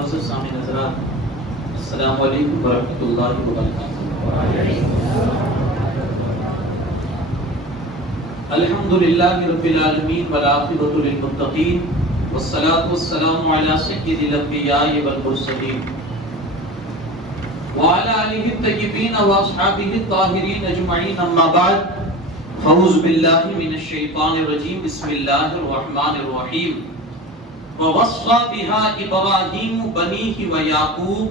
معزز سامعین حضرات، السلام علیکم ورحمۃ اللہ وبرکاتہ۔ الحمدللہ رب العالمین والعاقبۃ للمتقین والصلاۃ والسلام علی سید الانبیاء والمرسلین وعلی آلہ الطیبین واصحابہ الطاہرین اجمعین، اما بعد، اعوذ باللہ من الشیطان الرجیم، بسم اللہ الرحمن الرحیم۔ ووصى بها إبراهيم بنيه ويعقوب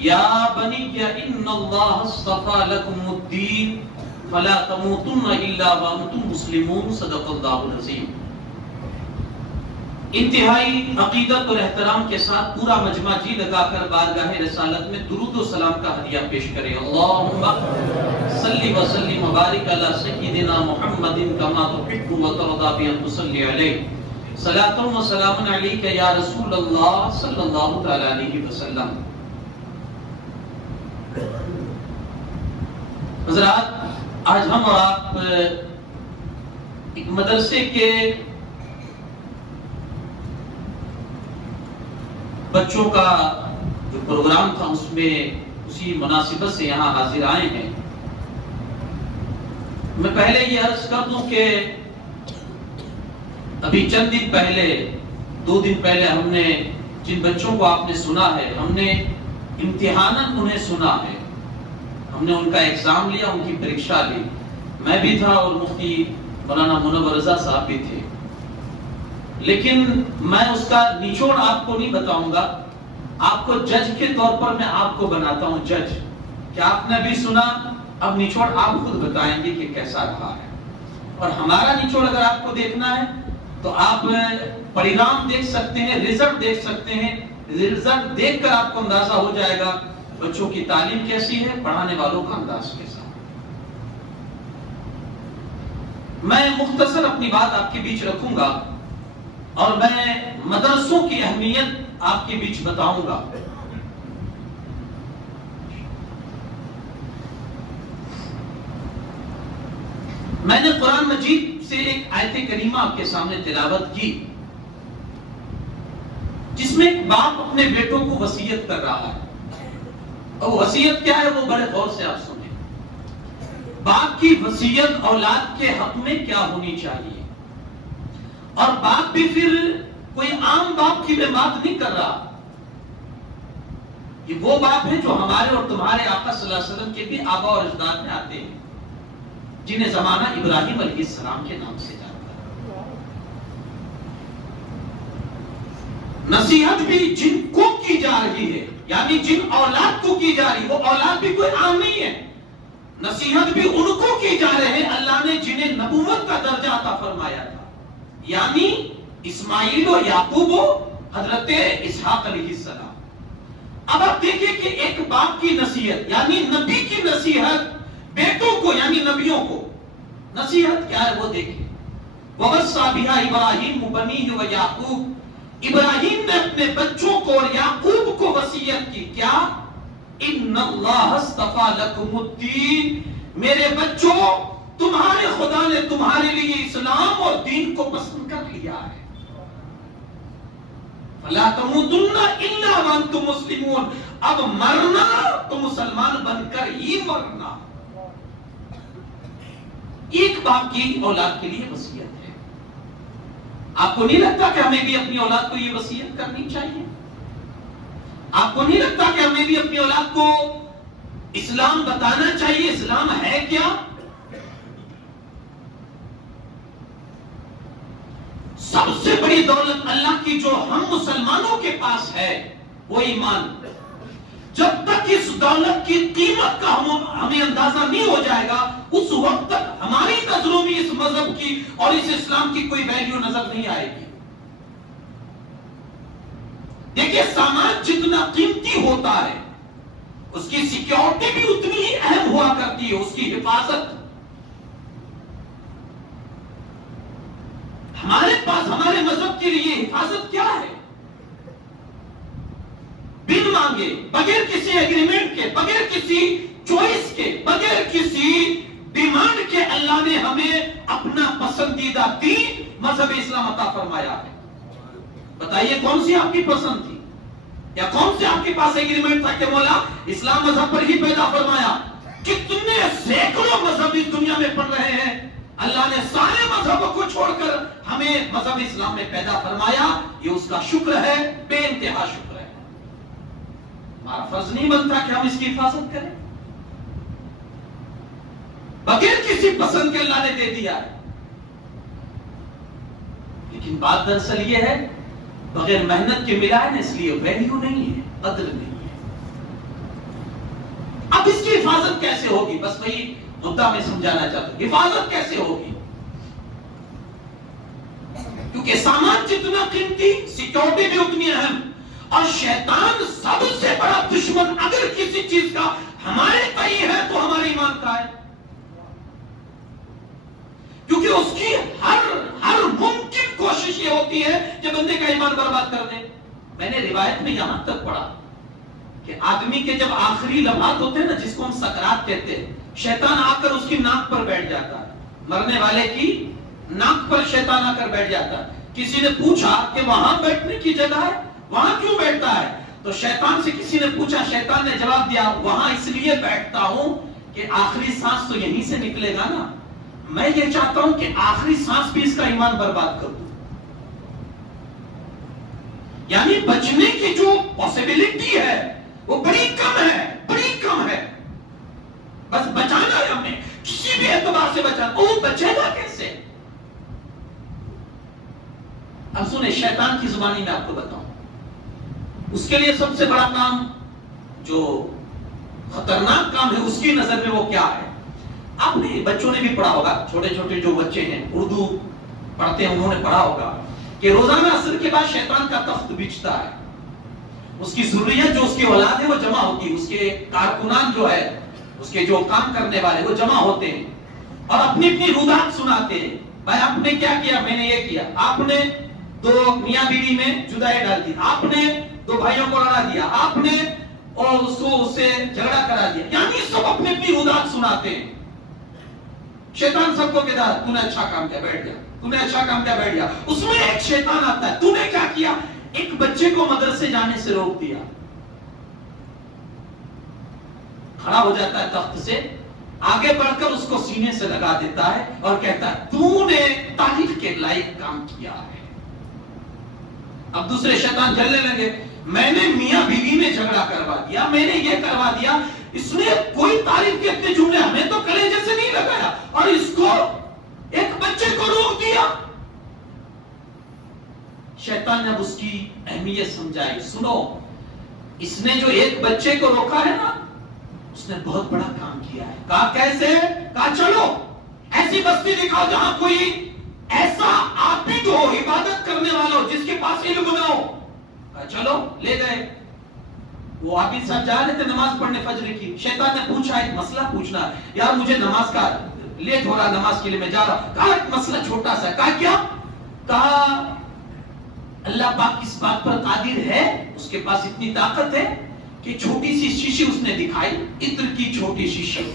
يا بني إن الله اصطفى لكم الدين فلا تموتن إلا وأنتم مسلمون، صدق اللہ العظیم۔ انتہائی عقیدت اور احترام کے ساتھ پورا مجمع جی لگا کر بارگاہ رسالت میں درود و سلام کا ہدیہ پیش کرے۔ اللہم صلی وسلم وبارک علی سیدنا محمد کما تحب وترضى بأن تصلی علیہ، صلاۃ و سلام علیک یا رسول اللہ صلی اللہ تعالی علیہ وسلم۔ حضرات، آج ہم اور آپ ایک مدرسے کے بچوں کا جو پروگرام تھا اس میں اسی مناسبت سے یہاں حاضر آئے ہیں۔ میں پہلے یہ عرض کر دوں کہ ابھی چند دن پہلے، 2 دن پہلے ہم نے جن بچوں کو آپ نے سنا ہے، ہم نے امتحاناً انہیں سنا ہے، ہم نے ان کا ایگزام لیا، ان کی پریکشا لی۔ میں بھی تھا اور مفتی مولانا منور رضا صاحب بھی تھے، لیکن میں اس کا نچوڑ آپ کو نہیں بتاؤں گا، آپ کو جج کے طور پر میں آپ کو بناتا ہوں جج، کہ آپ نے بھی سنا، اب نچوڑ آپ خود بتائیں گے کہ کیسا رہا ہے۔ اور ہمارا نچوڑ اگر آپ کو دیکھنا ہے تو آپ پریرام دیکھ سکتے ہیں، رزلٹ دیکھ سکتے ہیں، رزلٹ دیکھ کر آپ کو اندازہ ہو جائے گا بچوں کی تعلیم کیسی ہے، پڑھانے والوں کا انداز کیسا ہے۔ میں مختصر اپنی بات آپ کے بیچ رکھوں گا اور میں مدرسوں کی اہمیت آپ کے بیچ بتاؤں گا۔ میں نے قرآن مجید سے ایک آیت کریمہ آپ کے سامنے تلاوت کی، جس میں ایک باپ اپنے بیٹوں کو وصیت کر رہا ہے، اور وصیت کیا ہے وہ بڑے غور سے آپ سنیں۔ باپ کی وصیت اولاد کے حق میں کیا ہونی چاہیے، اور باپ بھی پھر کوئی عام باپ کی میں بات نہیں کر رہا، یہ وہ باپ ہے جو ہمارے اور تمہارے آقا صلی اللہ علیہ وسلم کے بھی آبا اور اجداد میں آتے ہیں، جنہیں زمانہ ابراہیم علیہ السلام کے نام سے جانتا ہے۔ نصیحت بھی جن کو کی جا رہی ہے، یعنی جن اولاد کو کی جا رہی، وہ اولاد بھی کوئی عام نہیں ہے، نصیحت بھی ان کو کی جا رہے ہیں اللہ نے جنہیں نبوت کا درجہ عطا فرمایا تھا، یعنی اسماعیل و یعقوب و حضرت اسحاق علیہ السلام۔ اب آپ دیکھیں کہ ایک باپ کی نصیحت، یعنی نبی کی نصیحت بیٹوں کو، یعنی نبیوں کو نصیحت کیا ہے وہ دیکھیں۔ وَوَصَّى بِهَا إِبْرَاهِيمُ بَنِيهِ وَيَعْقُوبُ، ابراہیم نے اپنے بچوں کو اور یعقوب کو وصیت کی، کیا؟ إِنَّ اللَّهَ اصْطَفَى لَكُمُ الدِّينَ، میرے بچوں تمہارے خدا نے تمہارے لیے اسلام اور دین کو پسند کر لیا ہے۔ فَلَا تَمُوتُنَّ إِلَّا وَأَنْتُمْ مُسْلِمُونَ، اب مرنا تو مسلمان بن کر ہی مرنا۔ ایک باپ کی اولاد کے لیے وصیت ہے۔ آپ کو نہیں لگتا کہ ہمیں بھی اپنی اولاد کو یہ وصیت کرنی چاہیے؟ آپ کو نہیں لگتا کہ ہمیں بھی اپنی اولاد کو اسلام بتانا چاہیے، اسلام ہے کیا؟ سب سے بڑی دولت اللہ کی جو ہم مسلمانوں کے پاس ہے وہ ایمان۔ جب تک اس دولت کی قیمت کا ہمیں اندازہ نہیں ہو جائے گا، اس وقت تک ہماری نظروں میں اس مذہب کی اور اس اسلام کی کوئی ویلیو نظر نہیں آئے گی۔ دیکھیں، سامان جتنا قیمتی ہوتا ہے اس کی سیکیورٹی بھی اتنی ہی اہم ہوا کرتی ہے، اس کی حفاظت۔ ہمارے پاس ہمارے مذہب کے لیے حفاظت کیا ہے؟ بن مانگے، بغیر کسی ایگریمنٹ کے، بغیر کسی چوائس کے، بغیر کسی ڈیمانڈ کے اللہ نے ہمیں اپنا پسندیدہ دین مذہب اسلام عطا فرمایا ہے۔ بتائیے کون سی آپ کی پسند تھی؟ یا کون سے آپ کے پاس ایگریمنٹ تھا کہ مولا اسلام مذہب پر ہی پیدا فرمایا؟ کتنے سینکڑوں مذہب اس دنیا میں پڑھ رہے ہیں، اللہ نے سارے مذہبوں کو چھوڑ کر ہمیں مذہب اسلام میں پیدا فرمایا، یہ اس کا شکر ہے، بے انتہا شکر ہے۔ ہمارا فرض نہیں بنتا کہ ہم اس کی حفاظت کریں؟ بغیر کسی پسند کے اللہ نے دے دیا ہے، لیکن بات دراصل یہ ہے بغیر محنت کے ملا ہے نا، اس لیے ویلیو نہیں ہے، قدر نہیں ہے۔ اب اس کی حفاظت کیسے ہوگی؟ بس وہی مدعا میں سمجھانا چاہتا ہوں، حفاظت کیسے ہوگی؟ کیونکہ سامان جتنا قیمتی، سیکورٹی بھی اتنی اہم، اور شیطان سب سے بڑا دشمن اگر کسی چیز کا ہمارے تئیں ہے تو ہمارے ایمان کا ہے، کیونکہ اس کی ہر ممکن کوشش یہ ہوتی ہے کہ بندے کا ایمان برباد کر دے۔ میں نے روایت میں یہاں تک پڑھا کہ آدمی کے جب آخری لمحات ہوتے ہیں نا، جس کو ہم سکرات کہتے ہیں، شیطان آ کر اس کی ناک پر بیٹھ جاتا ہے، مرنے والے کی ناک پر شیطان آ کر بیٹھ جاتا ہے۔ کسی نے پوچھا کہ وہاں بیٹھنے کی جگہ ہے، وہاں کیوں بیٹھتا ہے؟ تو شیطان سے کسی نے پوچھا، شیطان نے جواب دیا، وہاں اس لیے بیٹھتا ہوں کہ آخری سانس تو یہیں سے نکلے گا نا، میں یہ چاہتا ہوں کہ آخری سانس بھی اس کا ایمان برباد کر دوں۔ یعنی بچنے کی جو پاسبلٹی ہے وہ بڑی کم ہے، بڑی کم ہے۔ بس بچانا ہے ہمیں، کسی بھی اعتبار سے بچانا، وہ بچے گا کیسے؟ اب سنیں، شیطان کی زبانی میں آپ کو بتاؤں، اس کے لیے سب سے بڑا کام، جو خطرناک کام ہے اس کی نظر میں، وہ کیا ہے؟ آپ نے بچوں نے بھی پڑھا ہوگا، چھوٹے چھوٹے جو بچے ہیں اردو پڑھتے ہیں انہوں نے پڑھا ہوگا کہ روزانہ عصر کے بعد شیطان کا تخت بچھتا ہے، اس کی ذریت جو اس کی اولاد ہے وہ جمع ہوتی ہے، اس کے کارکنان جو ہے، اس کے جو کام کرنے والے وہ جمع ہوتے ہیں اور اپنی اپنی رودات سناتے ہیں۔ بھائی آپ نے کیا کیا؟ میں نے یہ کیا۔ آپ نے دو میاں بیوی میں جدائی ڈال دی، آپ نے دو بھائیوں کو لڑا دیا، آپ نے اور اس کو اس سے جھگڑا کرا دیا، یعنی سب اپنی اپنی رودات سناتے ہیں۔ شیطان سب کو کہتا ہے، تو نے اچھا کام کیا، بیٹھ گیا، تو نے اچھا کام کیا، بیٹھ گیا۔ اس میں ایک شیطان آتا ہے، تو نے کیا کیا؟ ایک بچے کو مدرسے جانے سے روک دیا۔ کھڑا ہو جاتا ہے تخت سے، آگے بڑھ کر اس کو سینے سے لگا دیتا ہے اور کہتا ہے، تو نے تعریف کے لائق کام کیا ہے۔ اب دوسرے شیطان جلنے لگے، میں نے میاں بیوی میں جھگڑا کروا دیا، میں نے یہ کروا دیا، اس نے کوئی تعریف کے اتنے جملے ہمیں تو کلیجے سے نہیں لگایا، اور اس کو ایک بچے کو روک دیا۔ شیطان نے اب اس کی اہمیت سمجھائی، سنو، اس نے جو ایک بچے کو روکا ہے نا، اس نے بہت بڑا کام کیا ہے۔ کہا کیسے؟ کہا چلو ایسی بستی دکھاؤ جہاں کوئی ایسا عابد ہو، عبادت کرنے والا ہو، جس کے پاس علم نہ ہو۔ کہا چلو، لے گئے۔ وہ عابد صاحب جا رہے تھے نماز پڑھنے فجر کی، شیطان نے پوچھا ایک مسئلہ پوچھنا ہے، یار مجھے نماز کا لیٹ ہو رہا، نماز کے لیے میں جا رہا۔ کہا ایک مسئلہ چھوٹا سا۔ کہا کیا؟ کہا اللہ پاک اس بات پر قادر ہے، اس کے پاس اتنی طاقت ہے کہ چھوٹی سی شیشی اس نے دکھائی، عطر کی چھوٹی شیشی،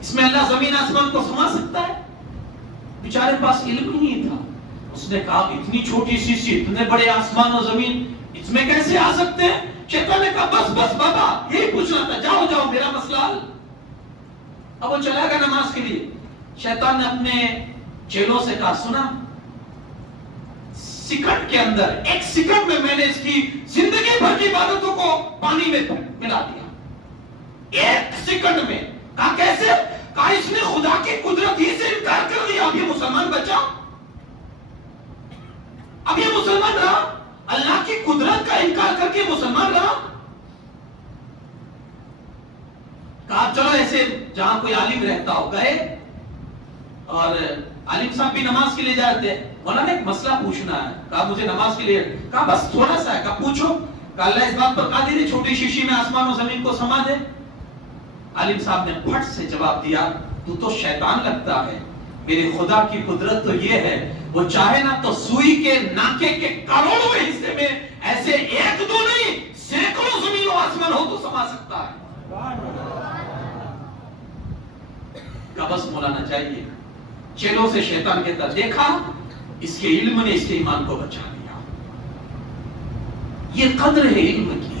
اس میں اللہ زمین آسمان کو سما سکتا ہے؟ بیچارے پاس علم ہی نہیں تھا۔ اس نے کہا اتنی چھوٹی شیشی، اتنے بڑے آسمان و زمین، اس میں کیسے آ سکتے ہیں؟ شیطان نے کہا بس بس بابا یہی پوچھنا تھا، جاؤ جاؤ میرا مسئلہ حل۔ اب وہ چلا گیا نماز کے لیے۔ شیطان نے اپنے چیلوں سے کہا، سنا، سیکنڈ کے اندر، ایک سیکنڈ میں نے اس کی زندگی بھر کی عبادتوں کو پانی میں ملا دیا، ایک سیکنڈ میں۔ کہا کیسے؟ کہا اس نے خدا کی قدرت ہی سے انکار کر دیا، اب یہ مسلمان بچا، اب یہ مسلمان رہا، اللہ کی قدرت کا انکار کر کے مسلمان رہا۔ کہا چلو ایسے جہاں کوئی عالم رہتا ہو، گئے، اور عالم صاحب بھی نماز کے لیے جا رہے تھے۔ مولانا ایک مسئلہ پوچھنا ہے۔ کہا مجھے نماز کے لیے۔ کہا بس تھوڑا سا ہے۔ کہا پوچھو۔ کہا اللہ اس بات پر قادر ہے چھوٹی شیشی میں آسمان و زمین کو سما دے؟ عالم صاحب نے پھٹ سے جواب دیا، تو شیطان لگتا ہے، میرے خدا کی قدرت تو یہ ہے، وہ چاہے نا تو سوئی کے ناکے کے کروڑوں حصے میں ایسے ایک دو نہیں سینکڑوں زمین و آسمان ہو تو سما سکتا ہے۔ کہا بس مولانا چاہیے۔ چیلوں سے شیطان کہتا، دیکھا اس کے علم نے اس کے ایمان کو بچا لیا۔ یہ قدر ہے علم کی،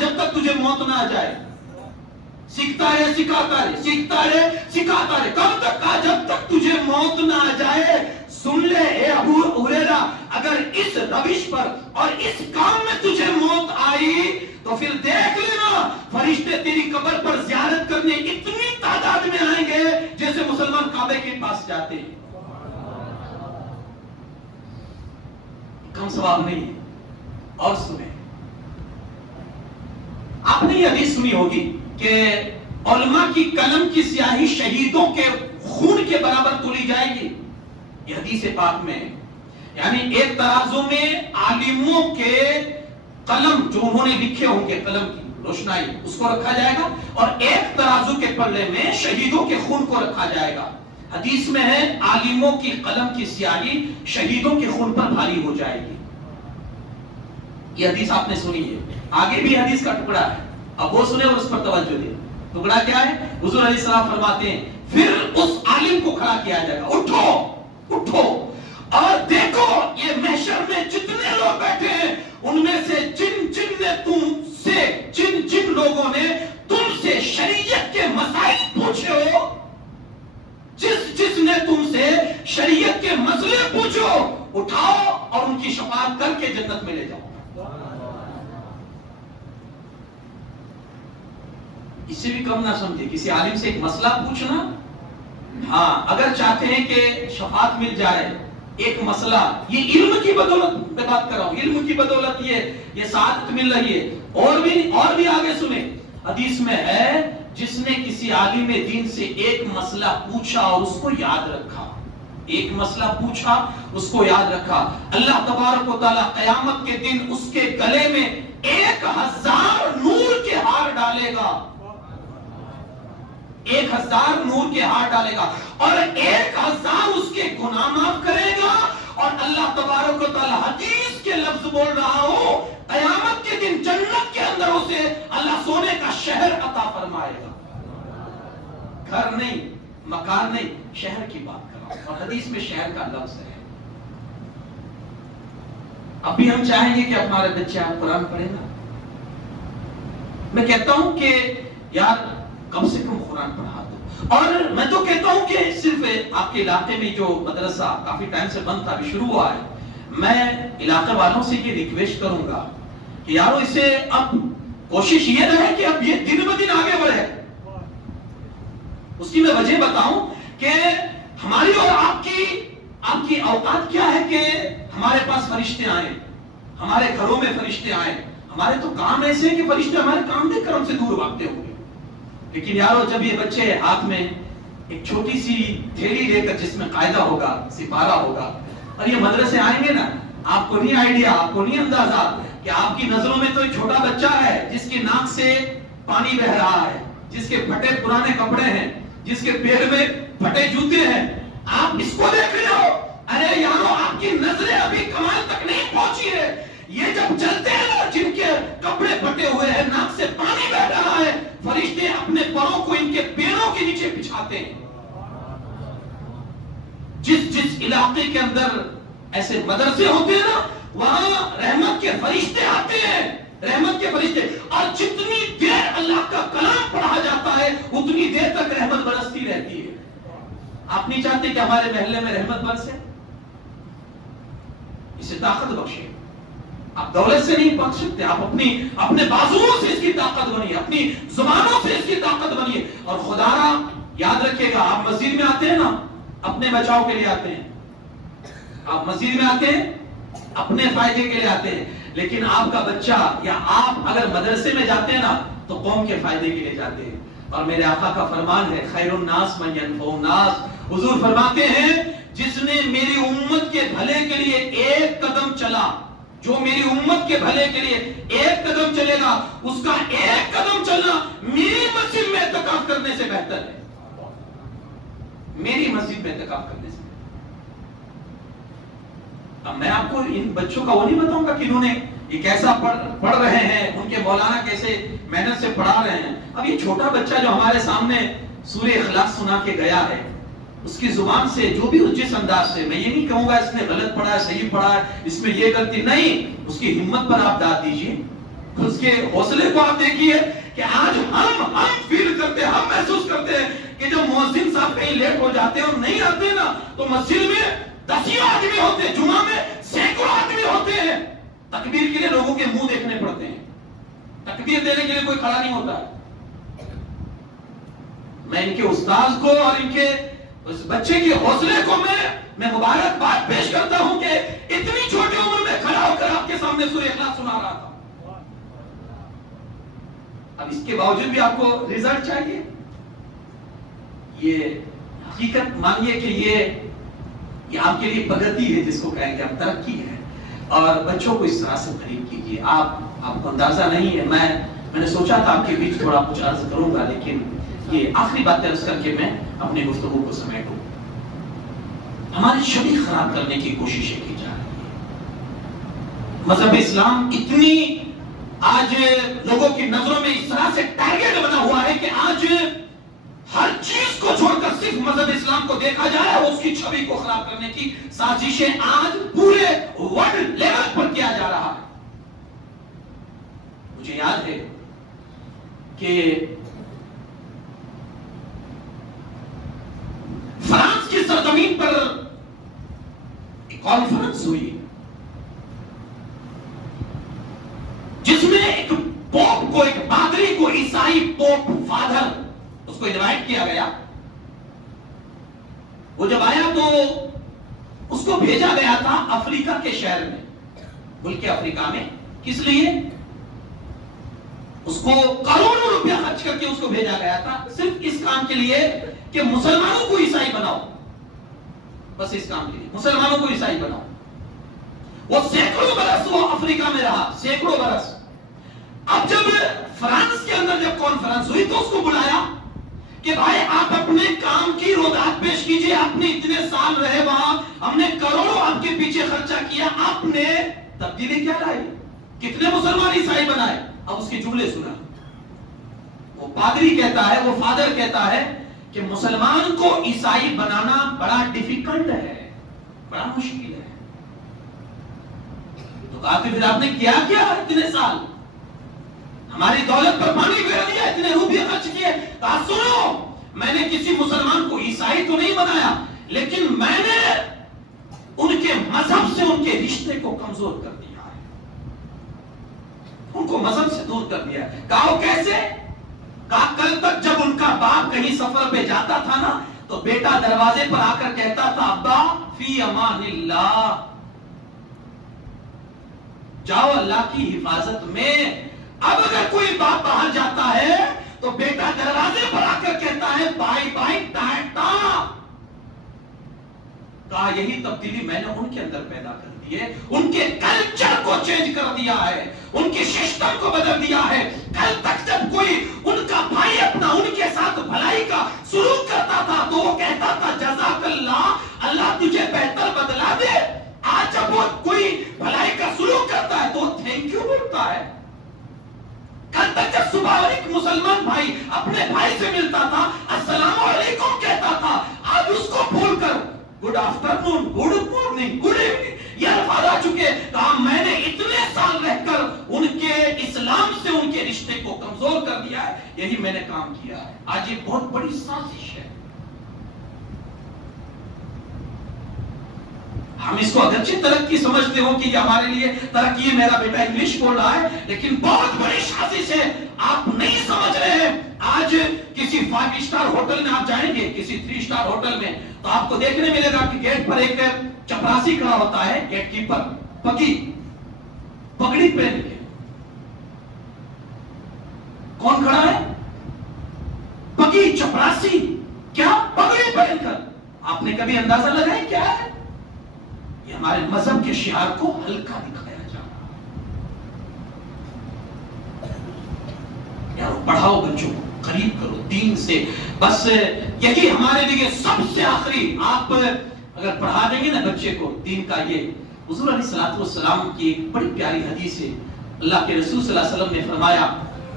جب تک تجھے موت نہ آ جائے. سیکھتا رہے سکھاتا رہے، سیکھتا رہے سکھاتا رہے. کب تک کہا؟ جب تک تجھے موت نہ آ جائے. سن لے اے ابو ہریرہ، اگر اس روش پر اور اس کام میں تجھے موت آئی تو پھر دیکھ لینا فرشتے تیری قبر پر زیارت کرنے اتنی تعداد میں آئیں گے جیسے مسلمان کعبے کے پاس جاتے ہیں. کم ثواب نہیں ہے. اور سنیں، آپ نے یہ حدیث سنی ہوگی کہ علماء کی قلم کی سیاہی شہیدوں کے خون کے برابر تولی جائے گی. یہ حدیث پاک میں یعنی ایک ترازو میں عالموں کے قلم جو انہوں نے لکھے ہوں گے، قلم کی روشنائی، اس کو رکھا جائے گا، اور ایک ترازو کے پلے میں شہیدوں کے خون کو رکھا جائے گا. حدیث میں ہے عالموں کی قلم کی سیاہی شہیدوں کے خون پر بھاری ہو جائے گی. یہ حدیث آپ نے سنی ہے. آگے بھی حدیث کا ٹکڑا ہے، اب وہ سنیں اور اس پر توجہ دیں. ٹکڑا کیا ہے؟ حضور علیہ السلام فرماتے ہیں پھر اس عالم کو کھڑا کیا جائے گا، اٹھو اٹھو اور دیکھو یہ محشر میں جتنے لوگ بیٹھے ہیں ان میں سے جن لوگوں نے تم سے شریعت کے مسائل پوچھے ہو، جس نے تم سے شریعت کے مسئلے پوچھو، اٹھاؤ اور ان کی شفاعت کر کے جنت میں لے جاؤ. اس سے بھی کم نہ سمجھے کسی عالم سے ایک مسئلہ پوچھنا. ہاں، اگر چاہتے ہیں کہ شفاعت مل جائے، ایک مسئلہ، یہ علم کی بدولت میں بات کر رہا ہوں، علم کی بدولت یہ سعادت مل رہی ہے. اور بھی آگے سنیں، حدیث میں ہے جس نے کسی عالم دین سے ایک مسئلہ پوچھا اور اس کو یاد رکھا، ایک مسئلہ پوچھا اس کو یاد رکھا، اللہ تبارک و تعالی قیامت کے دن اس کے گلے میں 1000 نور کے ہار ڈالے گا، 1000 نور کے ہار ڈالے گا، اور 1000 اس کے گناہ معاف کرے گا. اور اللہ تبارک و تعالی حدیث کے لفظ بول رہا ہوں، قیامت کے دن جنت کے اندر اسے اللہ سونے کا شہر عطا فرمائے گا. گھر نہیں، مکان نہیں، شہر کی بات کر رہا ہوں، اور حدیث میں شہر کا لفظ ہے. اب بھی ہم چاہیں گے کہ ہمارے بچے آپ قرآن پڑھیں گا. میں کہتا ہوں کہ یار کم سے کم قرآن پڑھا دو. اور میں تو کہتا ہوں کہ صرف آپ کے علاقے میں جو مدرسہ کافی ٹائم سے بند تھا، ابھی شروع ہوا ہے، میں علاقے والوں سے یہ ریکویسٹ کروں گا کہ یارو اسے اب کوشش یہ رہے کہ اب یہ دن بدن آگے بڑھے. اس کی میں وجہ بتاؤں کہ ہماری اور آپ کی اوقات کیا ہے کہ ہمارے پاس فرشتے آئیں، ہمارے گھروں میں فرشتے آئیں. ہمارے تو کام ایسے ہیں کہ فرشتے ہمارے کام دیکھ کر ہم سے دور بھاگتے ہوں گے. لیکن یارو جب یہ بچے ہاتھ میں ایک چھوٹی سی تھیلی لے کر جس میں قاعدہ ہوگا، سپارہ ہوگا، اور یہ مدرسے آئیں گے نا، آپ کو نہیں آئیڈیا، آپ کو نہیں اندازہ کہ آپ کی نظروں میں تو ایک چھوٹا بچہ ہے جس کی ناک سے پانی بہ رہا ہے، جس کے پھٹے پرانے کپڑے ہیں، جس کے پیر میں پھٹے جوتے ہیں. آپ اس کو دیکھ رہے ہو، ارے یارو آپ کی نظریں ابھی کمال تک نہیں پہنچی ہے. یہ جب چلتے ہیں نا، جن کے کپڑے پھٹے ہوئے ہیں، ناک سے پانی بہ رہا ہے، فرشتے اپنے پروں کو ان کے پیروں کے نیچے بچھاتے ہیں. جس علاقے کے اندر ایسے مدرسے ہوتے ہیں نا، وہاں رحمت کے فرشتے آتے ہیں، رحمت کے فرشتے. اور جتنی دیر اللہ کا کلام پڑھا جاتا ہے اتنی دیر تک رحمت برستی رہتی ہے. آپ نہیں چاہتے کہ ہمارے محلے میں رحمت برسے؟ اسے طاقت بخشے. آپ دولت سے نہیں بخش سکتے، آپ اپنے بازوؤں سے اس کی طاقت بنیے، اپنی زبانوں سے اس کی طاقت بنیے. اور خدا را یاد رکھے گا، آپ مسجد میں آتے ہیں نا اپنے بچاؤ کے لیے آتے ہیں، آپ مسجد میں آتے ہیں اپنے فائدے کے لیے آتے ہیں، لیکن آپ کا بچہ یا آپ اگر مدرسے میں جاتے ہیں نا تو قوم کے فائدے کے لیے جاتے ہیں. اور میرے آقا کا فرمان ہے، خیر الناس من ينفع الناس. حضور فرماتے ہیں جس نے میری امت کے بھلے کے لیے ایک قدم چلا، جو میری امت کے بھلے کے لیے ایک قدم چلے گا، اس کا ایک قدم چلنا میری مسجد میں اعتکاف کرنے سے بہتر ہے، میری مسجد میں اعتکاف کرنے سے. اب میں آپ کو ان بچوں کا وہ نہیں بتاؤں گا کہ انہوں نے یہ کیسا پڑھ رہے ہیں، ان کے مولانا کیسے محنت سے پڑھا رہے ہیں. اب یہ چھوٹا بچہ جو ہمارے سامنے سورہ اخلاص سنا کے گیا ہے، اس کی زبان سے جو بھی جس انداز سے، میں یہ نہیں کہوں گا اس نے غلط پڑھا ہے صحیح پڑھا ہے، اس میں یہ غلطی نہیں، اس کی ہمت پر آپ داد دیجئے، اس کے حوصلے کو آپ دیکھیے کہ آج ہم فیل کرتے ہیں، ہم محسوس کرتے ہیں کہ جب مؤذن صاحب کہیں لیٹ ہو جاتے ہیں اور نہیں آتے نا تو مسجد میں دسیوں آدمی ہوتے ہیں، جمعہ میں سینکڑوں آدمی ہوتے ہیں، تکبیر کے لیے لوگوں کے منہ دیکھنے پڑتے ہیں، تکبیر دینے کے لیے کوئی کھڑا نہیں ہوتا ہے۔ میں ان کے استاذ کو اور ان کے اس بچے کے حوصلے کو میں مبارکباد پیش کرتا ہوں کہ اتنی چھوٹی عمر میں کھڑا ہو کر آپ کے سامنے سورہ اخلاص سنا رہا تھا۔ اب اس کے باوجود بھی آپ کو رزلٹ چاہیے، یہ حقیقت مانیے کہ یہ آپ کے لیے پرگتی ہے، جس کو کہیں گے آپ ترقی ہے، اور بچوں کو اس طرح سے تربیت کیجیے۔ آپ کو اندازہ نہیں ہے، میں نے سوچا تھا آپ کے بیچ تھوڑا کچھ عرض کروں گا، لیکن یہ آخری بات عرض کر کے میں اپنی گفتگو کو سمیٹوں۔ ہماری شبیہ خراب کرنے کی کوششیں کی جا رہی ہیں۔ مذہب اسلام اتنی آج لوگوں کی نظروں میں اس طرح سے ٹارگٹ بنا ہوا ہے کہ آج ہر چیز کو چھوڑ کر صرف مذہب اسلام کو دیکھا جائے اور اس کی چھوی کو خراب کرنے کی سازشیں آج پورے ورلڈ لیول پر کیا جا رہا ہے۔ مجھے یاد ہے کہ فرانس کی سرزمین پر ایک کانفرنس ہوئی جس میں ایک پوپ کو، ایک پادری کو، عیسائی پوپ فادر، اس کو انوائٹ کیا گیا۔ وہ جب آیا تو اس کو بھیجا گیا تھا افریقہ کے شہر میں، ملک افریقہ میں۔ کس لیے؟ اس کو کروڑوں روپیہ خرچ کر کے اس کو بھیجا گیا تھا، صرف اس کام کے لیے کہ مسلمانوں کو عیسائی بناؤ، بس اس کام کے لیے مسلمانوں کو عیسائی بناؤ۔ وہ سینکڑوں برس وہ افریقہ میں رہا، سینکڑوں برس۔ اب جب فرانس کے اندر جب کانفرنس ہوئی تو اس کو بلایا کہ بھائی آپ اپنے کام کی روایت پیش کیجئے، آپ نے اتنے سال رہے وہاں، ہم نے کروڑوں آپ کے پیچھے خرچہ کیا، آپ نے تبدیلی کیا لائی، کتنے مسلمان عیسائی بنائے؟ اب اس کے جملے سنا۔ وہ پادری کہتا ہے، وہ فادر کہتا ہے کہ مسلمان کو عیسائی بنانا بڑا ڈیفیکلٹ ہے، بڑا مشکل ہے۔ تو کہا کہ پھر آپ نے کیا اتنے سال؟ ہماری دولت پر پانی پھیر دیا، اتنے روپے خرچ کیے۔ کہا سنو، میں نے کسی مسلمان کو عیسائی تو نہیں بنایا، لیکن میں نے ان کے مذہب سے ان کے رشتے کو کمزور کر دیا ہے، ان کو مذہب سے دور کر دیا ہے۔ کہا وہ کیسے؟ کہا کل تک جب ان کا باپ کہیں سفر پہ جاتا تھا نا تو بیٹا دروازے پر آ کر کہتا تھا ابا فی امان اللہ، جاؤ اللہ کی حفاظت میں۔ اب اگر کوئی باپ باہر جاتا ہے تو بیٹا دروازے پر آ کر کہتا ہے بائی بائی ٹاٹا۔ کہا یہی تبدیلی میں نے ان کے اندر پیدا کر دی ہے، ان کے کلچر کو چینج کر دیا ہے، ان کے سسٹم کو بدل دیا ہے۔ کل تک جب کوئی ان کا بھائی اپنا ان کے ساتھ بھلائی کا سلوک کرتا تھا تو وہ کہتا تھا جزاک اللہ، اللہ تجھے بہتر بدلا دے۔ آج جب وہ کوئی بھلائی کا سلوک کرتا ہے تو تھینک یو بولتا ہے۔ کل تک جب صبح ایک مسلمان بھائی اپنے بھائی سے ملتا تھا السلام علیکم کہتا تھا، آج اس کو بھول کر good afternoon, good morning, good evening یہ الفاظ آ چکے۔ کہا میں نے اتنے سال رہ کر ان کے اسلام سے ان کے رشتے کو کمزور کر دیا ہے، یہی میں نے کام کیا ہے۔ آج یہ بہت بڑی سازش ہے۔ ہم اس کو اگرچہ ترقی سمجھتے ہو کہ یہ ہمارے لیے ترقی ہے، میرا بیٹا انگلش بول رہا ہے، لیکن بہت بڑی سازش ہے، آپ نہیں سمجھ رہے ہیں۔ آج کسی 5 اسٹار ہوٹل میں آپ جائیں گے، کسی 3 اسٹار ہوٹل میں، تو آپ کو دیکھنے ملے گا کہ گیٹ پر ایک چپراسی کھڑا ہوتا ہے، گیٹ کیپر، پگڑی پہن کے۔ کون کھڑا ہے؟ پگی، چپراسی، کیا پگڑی پہن کر۔ آپ نے کبھی اندازہ لگایا کیا ہے؟ یہ ہمارے مذہب کے شعار کو ہلکا دکھایا جا رہا ہے۔ یار پڑھاؤ بچوں کو، قریب کرو دین سے، بس یہی ہمارے لیے سب سے آخری۔ آپ اگر پڑھا دیں گے نا بچے کو دین کا، یہ حضور علیہ الصلوۃ والسلام کی ایک بڑی پیاری حدیث ہے۔ اللہ کے رسول صلی اللہ علیہ وسلم نے فرمایا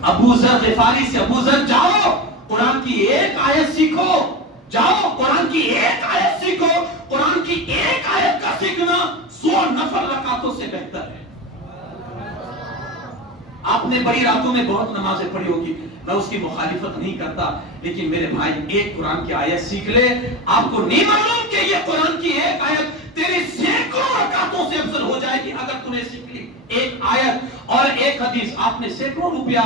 ابو ذر غفاری سے، ابو ذر جاؤ قرآن کی ایک آیت سیکھو، جاؤ قرآن کی ایک آیت سیکھو۔ قرآن کی ایک آیت کا سیکھنا 100 نفل رکعتوں سے بہتر ہے۔ آپ نے بڑی راتوں میں بہت نمازیں پڑھی ہوگی، میں اس کی مخالفت نہیں کرتا، لیکن میرے بھائی ایک قرآن کی آیت سیکھ لے، آپ کو نہیں معلوم کہ یہ قرآن کی ایک آیت تیری سینکڑوں رکعتوں سے افضل ہو جائے گی اگر تم نے سیکھ لی ایک آیت اور ایک حدیث۔ آپ نے سینکڑوں روپیہ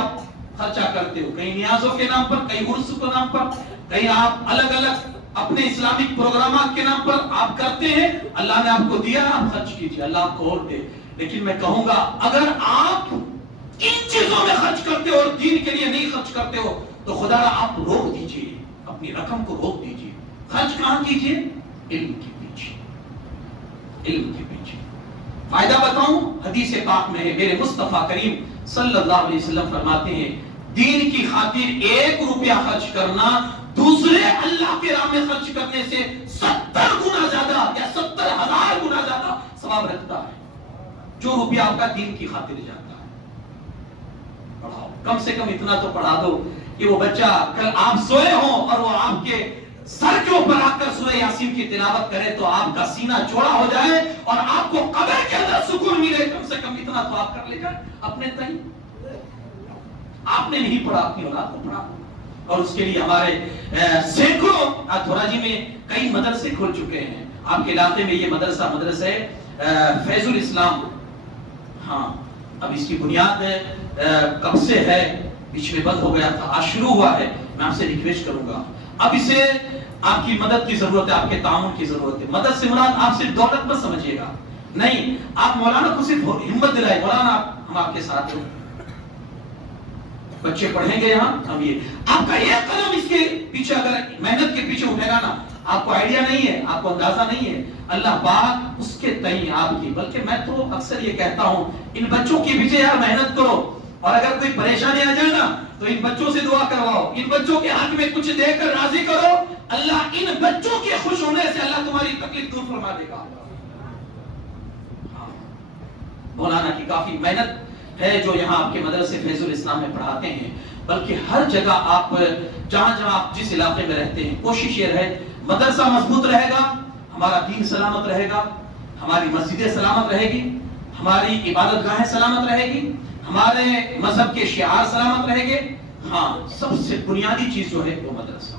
خرچہ کرتے ہو، کہیں نیازوں کے نام پر، کہیں عرس کے نام پر، کہیں آپ الگ الگ اپنے اسلامک پروگرامات کے نام پر آپ کرتے ہیں، اللہ نے آپ کو دیا، آپ خرچ کیجئے، اللہ آپ کو اور دے۔ لیکن میں کہوں گا اگر آپ ان چیزوں میں خرچ کرتے ہو اور دین کے لیے نہیں خرچ کرتے ہو تو خدا را آپ روک دیجئے، اپنی رقم کو روک دیجئے، خرچ کہاں کیجئے؟ علم کے پیچھے، علم کے پیچھے۔ فائدہ بتاؤں، حدیث پاک میں ہے، میرے مصطفیٰ کریم صلی اللہ علیہ وسلم فرماتے ہیں دین کی خاطر 1 روپیہ خرچ کرنا دوسرے اللہ کے راہ میں خرچ کرنے سے 70 گنا زیادہ یا 70,000 گنا زیادہ ثواب رکھتا ہے۔ جو روپیہ آپ کا دین کی خاطر جاتا ہے، پڑھاؤ، کم سے کم اتنا تو پڑھا دو کہ وہ بچہ کل آپ سوئے ہوں اور وہ آپ کے سر کے اوپر آ کر سورہ یاسین کی تلاوت کرے تو آپ کا سینہ چوڑا ہو جائے اور آپ کو قبر کے اندر سکون ملے۔ کم سے کم اتنا تو آپ کر لے جائیں اپنے تئیں۔ آپ نے نہیں پڑھا، اپنی اولاد کو پڑھا، اور اس کے لیے ہمارے سینکڑوں دھوراجی میں کئی مدرسے کھل چکے ہیں۔ آپ کے علاقے میں یہ مدرسہ فیض الاسلام، ہاں اب اس کی بنیاد کب سے ہے، بیچ میں بند ہو گیا تھا، آج شروع ہوا ہے۔ میں آپ سے ریکویسٹ کروں گا، اب اسے آپ کی مدد کی ضرورت ہے، آپ کے تعاون کی ضرورت ہے۔ مدد سے مراد آپ صرف دولت مت سمجھیے گا، نہیں، آپ مولانا کو صرف ہمت دلائے، مولانا ہم آپ کے ساتھ ہیں، بچے پڑھیں گے یہاں، ہم یہ آپ کا ایک قدم اس کے پیچھے اگر محنت کے پیچھے اٹھے گا نا، آپ کو آئیڈیا نہیں ہے، آپ کو اندازہ نہیں ہے، اللہ پاک اس کے تئیں آپ کی۔ بلکہ میں تو اکثر یہ کہتا ہوں ان بچوں کے پیچھے یار محنت کرو، اور اگر کوئی پریشانی آ جائے نا تو ان بچوں سے دعا کرواؤ، ان بچوں کے حق میں کچھ دے کر راضی کرو، اللہ ان بچوں کے خوش ہونے سے اللہ تمہاری تکلیف دور فرما دے گا۔ مولانا کی کافی محنت ہے جو یہاں آپ کے مدرسے فیض الاسلام میں پڑھاتے ہیں، بلکہ ہر جگہ آپ جہاں آپ جس علاقے میں رہتے ہیں کوشش یہ رہے مدرسہ مضبوط رہے گا، ہمارا دین سلامت رہے گا، ہماری مسجدیں سلامت رہے گی، ہماری عبادت گاہیں سلامت رہے گی، ہمارے مذہب کے شعار سلامت رہے گے۔ ہاں سب سے بنیادی چیز جو ہے وہ مدرسہ،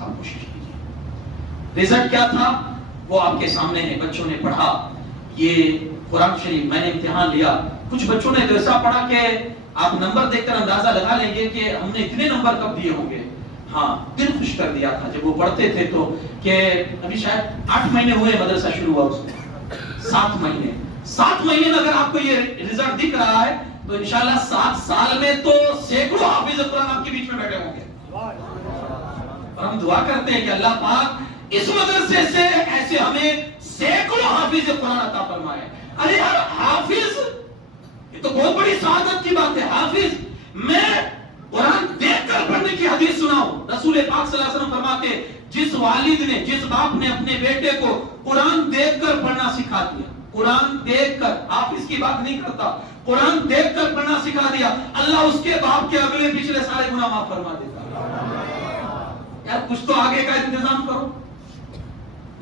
آپ کوشش کیجیے۔ رزلٹ کیا تھا وہ آپ کے سامنے ہے، بچوں نے پڑھا، یہ قرآن شریف میں نے امتحان لیا، کچھ بچوں نے ایسا پڑھا کہ آپ نمبر دیکھ کر اندازہ لگا لیں گے کہ ہم نے اتنے نمبر کب دیے ہوں گے۔ ہاں دل خوش کر دیا تھا جب وہ پڑھتے تھے تو، کہ ابھی شاید 8 مہینے ہوئے مدرسہ شروع ہوا، اس کو 7 مہینے، 7 مہینے میں اگر آپ کو یہ رزلٹ دکھ رہا ہے تو انشاءاللہ 7 سال میں تو سینکڑوں حافظ قرآن آپ کے بیچ میں بیٹھے ہوں گے۔ اور ہم دعا کرتے ہیں کہ اللہ پاک اس مدرسے سے ایسے ہمیں سینکڑوں حافظ قرآن عطا فرمائے۔ ارے یار حافظ، یہ تو بہت بڑی سعادت کی بات ہے۔ حافظ، میں قرآن دیکھ کر پڑھنے کی حدیث سناؤں، رسول پاک صلی اللہ علیہ وسلم فرماتے ہیں جس والد نے، جس باپ نے اپنے بیٹے کو قرآن دیکھ کر پڑھنا سکھا دیا، قرآن دیکھ کر، حافظ کی بات نہیں کرتا، قرآن دیکھ کر پڑھنا سکھا دیا، اللہ اس کے باپ کے اگلے پچھلے سارے گناہ معاف فرما دیتا۔ یار کچھ تو آگے کا انتظام کرو،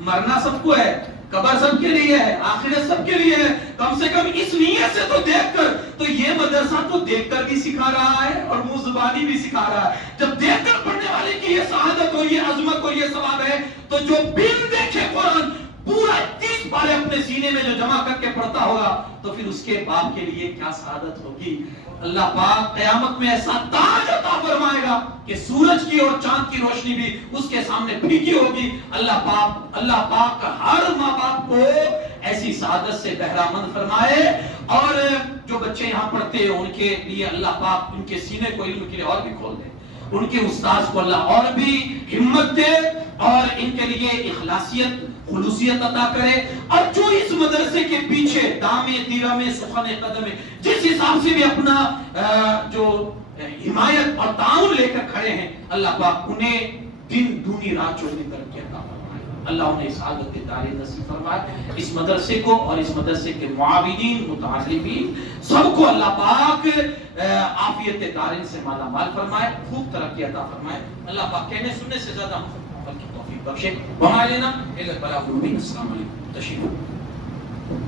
مرنا سب کو ہے، قبر سب کے لیے ہے، آخرت سب کے لیے ہے، کم سے کم اس نیت سے تو دیکھ کر، تو یہ مدرسہ تو دیکھ کر بھی سکھا رہا ہے اور منہ زبانی بھی سکھا رہا ہے۔ جب دیکھ کر پڑھنے والے کی یہ سعادت ہو، یہ عظمت ہو، یہ ثواب ہے، تو جو بن دیکھے قرآن پورا 30 پارے اپنے سینے میں جو جمع کر کے پڑھتا ہوگا تو پھر اس کے باپ کے لیے کیا سعادت ہوگی۔ اللہ پاک قیامت میں ایسا تاج عطا فرمائے گا کہ سورج کی اور چاند کی روشنی بھی اس کے سامنے پھیکی ہوگی۔ اللہ پاک ہر ماں باپ کو ایسی سعادت سے بہرہ مند فرمائے، اور جو بچے یہاں پڑھتے ہیں ان کے لیے اللہ پاک ان کے سینے کو علم کے لیے اور بھی کھول دے، ان کے استاذ کو اللہ اور بھی ہمت دے اور ان کے لیے اخلاصیت، خلوصیت عطا کرے، اور جو اس مدرسے کے پیچھے دامے دیرمے سخن قدمے جس حساب سے بھی اپنا جو حمایت اور تعاون لے کر کھڑے ہیں، اللہ پاک انہیں دن دونی رات چوگنی ترقی عطا فرمائے، اللہ انہیں سعادت دارین نصیب فرمائے۔ اس مدرسے کو اور اس مدرسے کے معاونین، متعلمین سب کو اللہ پاک عافیت دارین سے مالا مال فرمائے، خوب ترقی عطا فرمائے۔ اللہ پاک کہنے سننے سے زیادہ ہم کی توفیق بخشے۔ وما علینا الا البلاغ المبین۔ السلام علیکم، تشریف۔